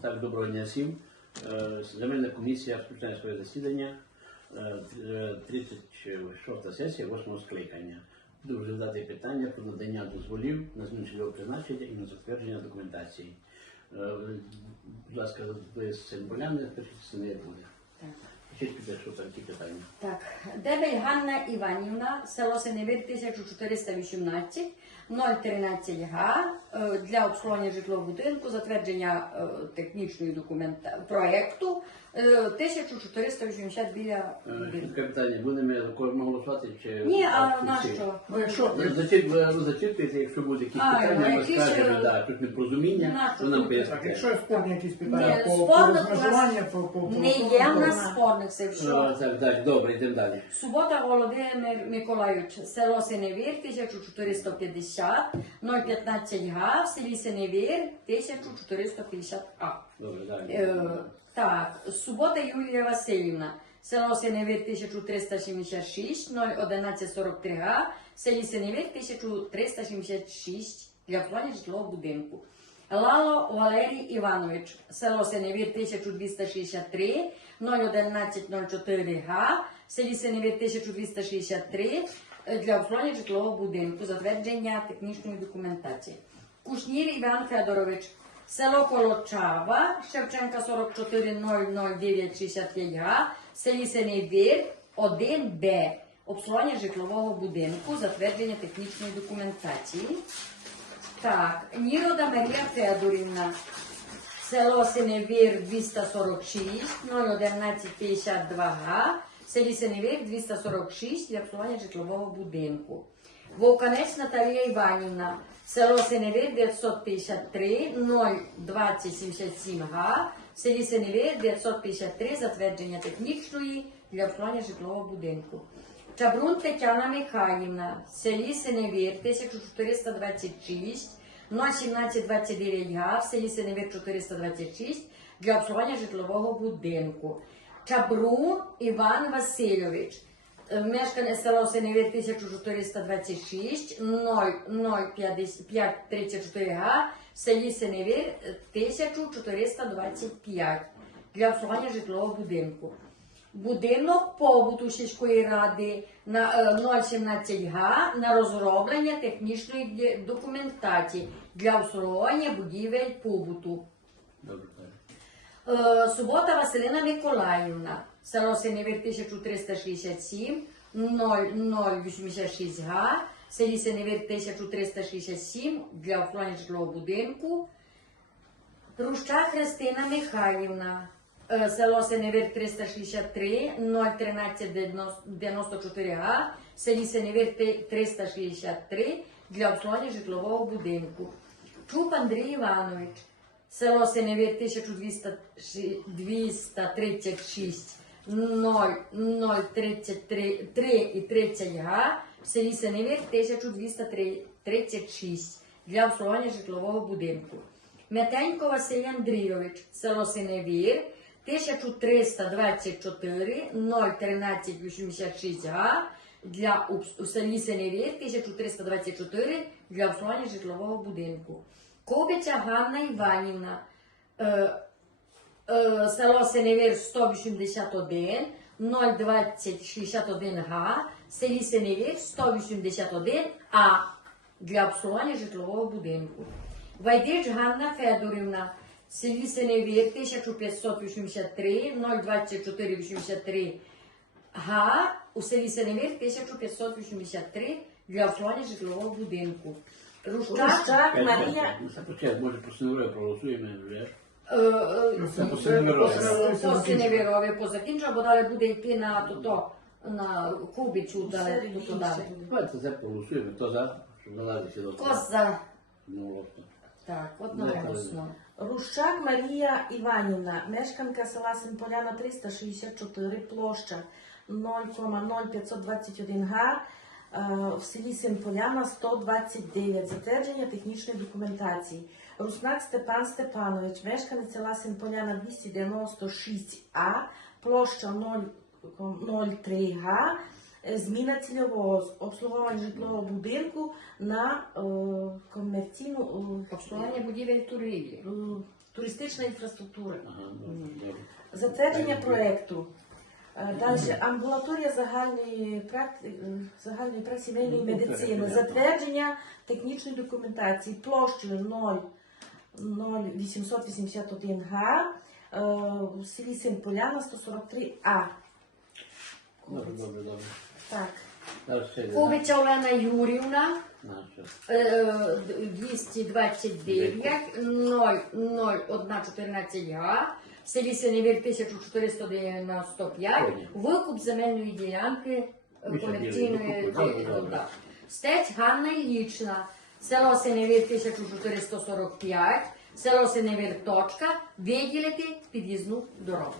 Так, доброго дня всім. Е, Земельна комісія розпочинає своє засідання. Е, е, 36 сесія 8 скликання. Буду розглядати питання про надання дозволів на зміну призначення і на затвердження документації. Е, Будь ласка, з цим поляни, перші не буде. Так. Дебель Ганна Іванівна, село Синевир 1418, 013 га е, для обслуговування житлового будинку, затвердження е, технічної документа проекту е, 1480 біля Е, будинку. Таке питання, будемо кожного голосувати чи Ні, а на що? Ну, Ви зачит- зачитуєте, якщо буде якісь А, питання, ми якісь, скажемо, е, тут непорозуміння, що нам? Так, поясните. якщо є спорні якісь питання Ні, по, по спорних розмежуванню, по, по, по Не є в нас спорних все Е, що. Так, так, добре, йдемо далі. Субота Володимир Миколайович, село Синевір, 1450, 015 га, в селі Синевір, 1450 а. Добре, далі. Е, так, Субота Юлія Васильівна, село Синевир 1376, 01143 га, селі Синевир 1376 для обслуговування житлового будинку. Лало Валерій Іванович, село Синевір 1263, 01104 га, селі Синевір 1263 е, для обслуговування житлового будинку, затвердження технічної документації. Кушнір Іван Федорович, Село Колочава, Шевченка 440965 га, в селі Синевір 1Б. Обслуговування житлового будинку, затвердження технічної документації. Так, Нірода Марія Федорівна, село Синевір 246, 01152 га, селі Синевір 246 для обслуговування житлового будинку. Вовканець Наталія Іванівна, село Синевир 953 02077 га, в селі Синевир 953 затвердження технічної для обслуговування житлового будинку. Чабрун Тетяна Михайлівна, в селі Синевир 1426 01729 га, в селі Синевир 426 для обслуговування житлового будинку. Чабрун Іван Васильович, Е, Мешкане село Синевір 1426 00534 га, в селі Синевір е, 1425 для обслуговування житлового будинку. Будинок побуту сільської ради на е, 017 га на розроблення технічної документації для обслуговування будівель побуту. Добре. Е, Субота Василина Миколаївна, село Синевир 1367, 0086 га, селі Синевир 1367 для обслуговування житлового будинку. Руща Христина Михайлівна, е, село Синевир 363, 01394 га, селі Синевир 363 для обслуговування житлового будинку. Чуб Андрій Іванович, село Синевір 1236 0033 3 і 30 га, в селі Синевір 1236 для обслуговування житлового будинку. Метенько Василь Андрійович, село Синевір 1324 01386 га, для у селі Синевір 1324 для обслуговування житлового будинку. Кобиця Ганна Іванівна, е, село Синевір 181 02061 га, селі Синевір 181 А для обслуговування житлового будинку. Вайдич Ганна Федорівна, селі Синевір 1583 02483 га, у селі Синевір 1583 для обслуговування житлового будинку. Рущак Марія. Почекай, може по сценарію проголосуємо вже. Е, е, Синевирові. позакінчив, бо далі буде йти на то, на Кубічу, далі тут далі. Давайте це проголосуємо. Хто за? Щоб залазити до Коза. Ну. Так, одноголосно. Рущак Марія Іванівна, мешканка села Синполяна 364, площа 0,0521 га, е, в селі Синполяна 129, затвердження технічної документації. Руснак Степан Степанович, мешканець села Синполяна 296А, площа 0,03 га, е, зміна цільового обслуговування житлового будинку на е, комерційну е, Обслуговування будівель туристична інфраструктура. Ага, добре, добре. Затвердження проекту. Е, Далі амбулаторія загальної практики, загальної практики сімейної Ну, медицини. Затвердження технічної документації площею 0, 0881 га. Е, в селі Син-Поляна 143А. Добре, добре, добре. Так. Кубиця Олена Юрівна, е, 229 00114 га, в селі Синевір 1495, викуп земельної ділянки е, комерційної. Стець Ганна Іллічна, село Синевір 1445, село Синевір точка, виділити під'їзну дорогу.